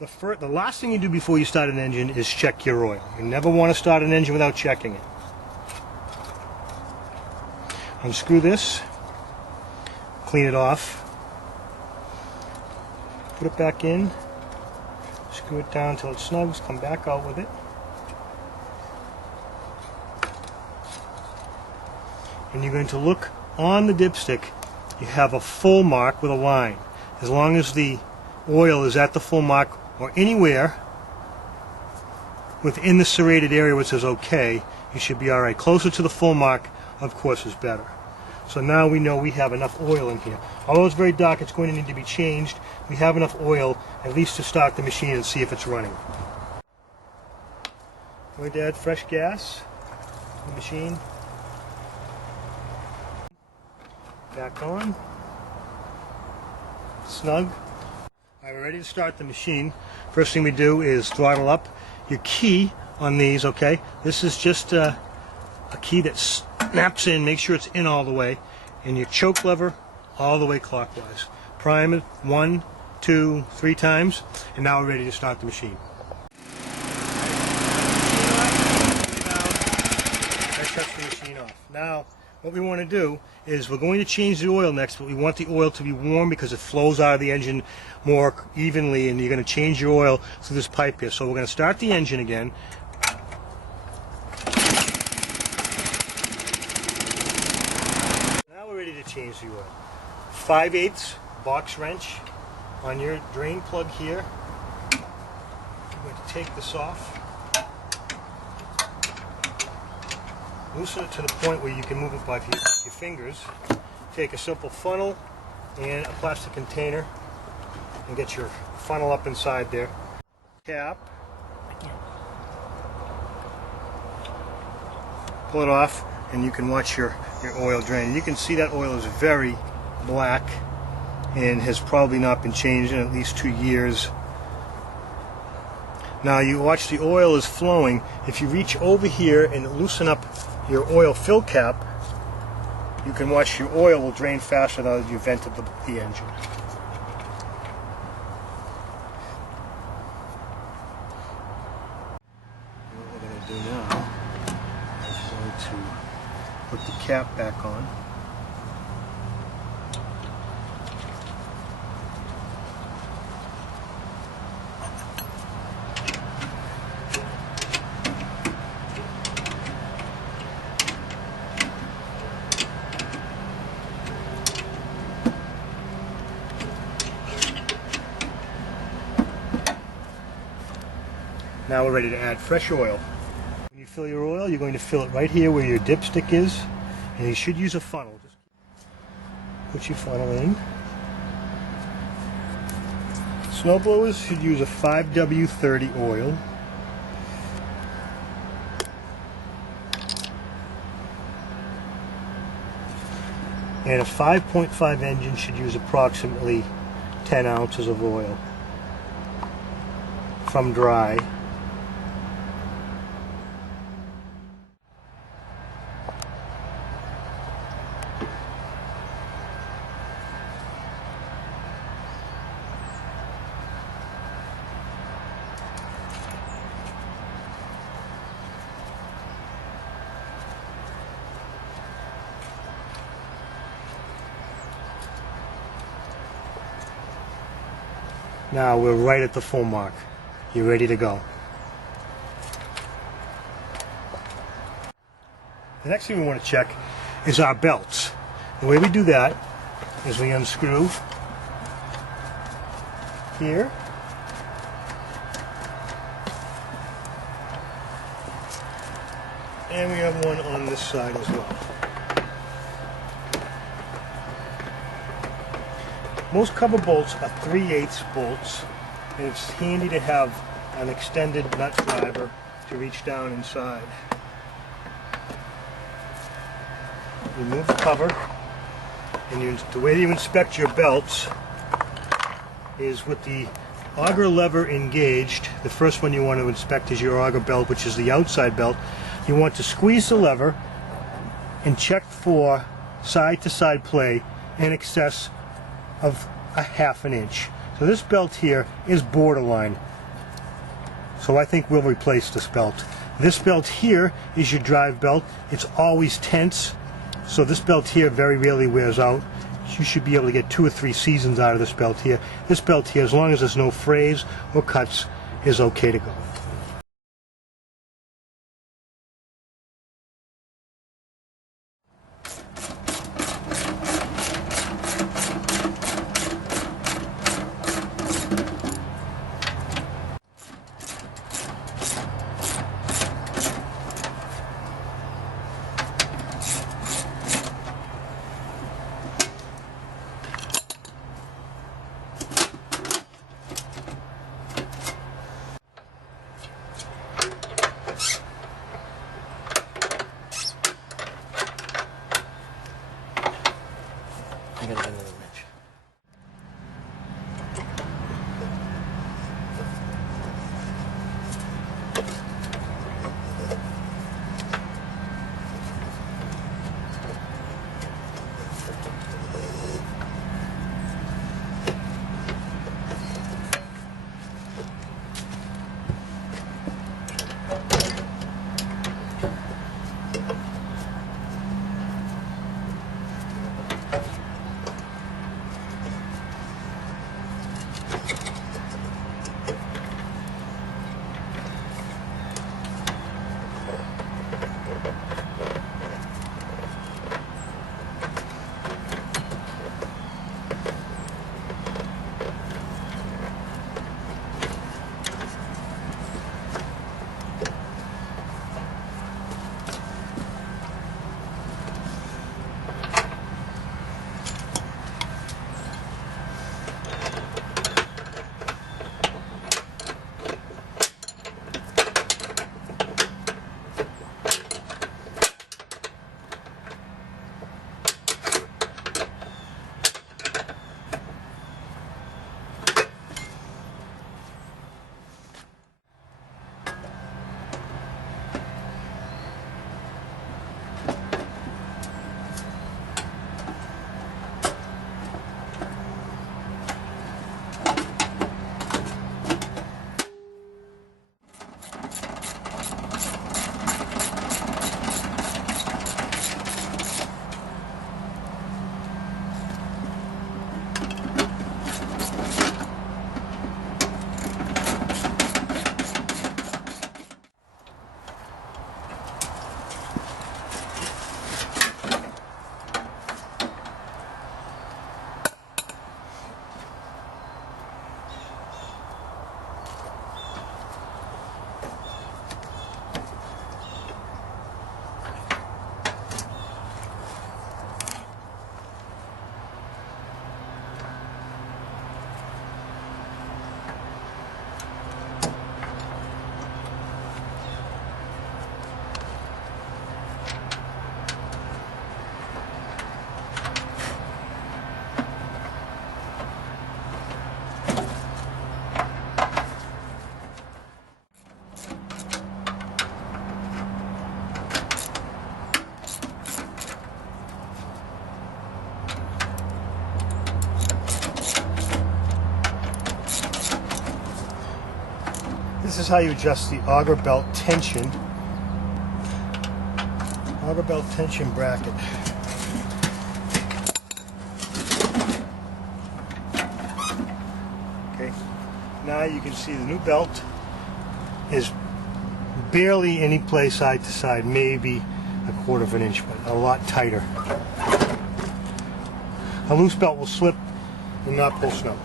The last thing you do before you start an engine is check your oil. You never want to start an engine without checking it. Unscrew this, clean it off, put it back in, screw it down until it snugs, come back out with it. And you're going to look on the dipstick. You have a full mark with a line. As long as the oil is at the full mark or anywhere within the serrated area where it says OK, you should be alright. Closer to the full mark, of course, is better. So now we know we have enough oil in here. Although it's very dark, it's going to need to be changed. We have enough oil at least to start the machine and see if it's running. I'm going to add fresh gas to the machine. Back on. Snug. Alright, we're ready to start the machine. First thing we do is throttle up. Your key on these, okay, this is just a key that snaps in, make sure it's in all the way, and your choke lever all the way clockwise. Prime it 1, 2, 3 times, and now we're ready to start the machine. That shuts the machine off. Now, what we want to do is we're going to change the oil next, but we want the oil to be warm because it flows out of the engine more evenly, and you're going to change your oil through this pipe here. So we're going to start the engine again. Now we're ready to change the oil. 5/8 box wrench on your drain plug here. I'm going to take this off. Loosen it to the point where you can move it by your fingers. Take a simple funnel and a plastic container and get your funnel up inside there. Cap. Pull it off and you can watch your oil drain. You can see that oil is very black and has probably not been changed in at least 2 years. Now you watch the oil is flowing. If you reach over here and loosen up your oil fill cap, you can watch your oil will drain faster now that you've vented the engine. What we're going to do now is going to put the cap back on. Now we're ready to add fresh oil. When you fill your oil, you're going to fill it right here where your dipstick is, and you should use a funnel. Just put your funnel in. Snowblowers should use a 5W30 oil. And a 5.5 engine should use approximately 10 ounces of oil from dry. Now we're right at the full mark. You're ready to go. The next thing we want to check is our belts. The way we do that is we unscrew here. And we have one on this side as well. Most cover bolts are 3/8 bolts, and it's handy to have an extended nut driver to reach down inside. Remove the cover, and the way you inspect your belts is with the auger lever engaged. The first one you want to inspect is your auger belt, which is the outside belt. You want to squeeze the lever and check for side-to-side play in excess of a 1/2 inch. So this belt here is borderline. So I think we'll replace this belt. This belt here is your drive belt. It's always tense, so this belt here very rarely wears out. You should be able to get 2 or 3 seasons out of this belt here. This belt here, as long as there's no frays or cuts, is okay to go. I gotta get another wrench. This is how you adjust the auger belt tension. Auger belt tension bracket. Okay, now you can see the new belt is barely any place side to side, maybe 1/4 of an inch, but a lot tighter. A loose belt will slip and not pull snow.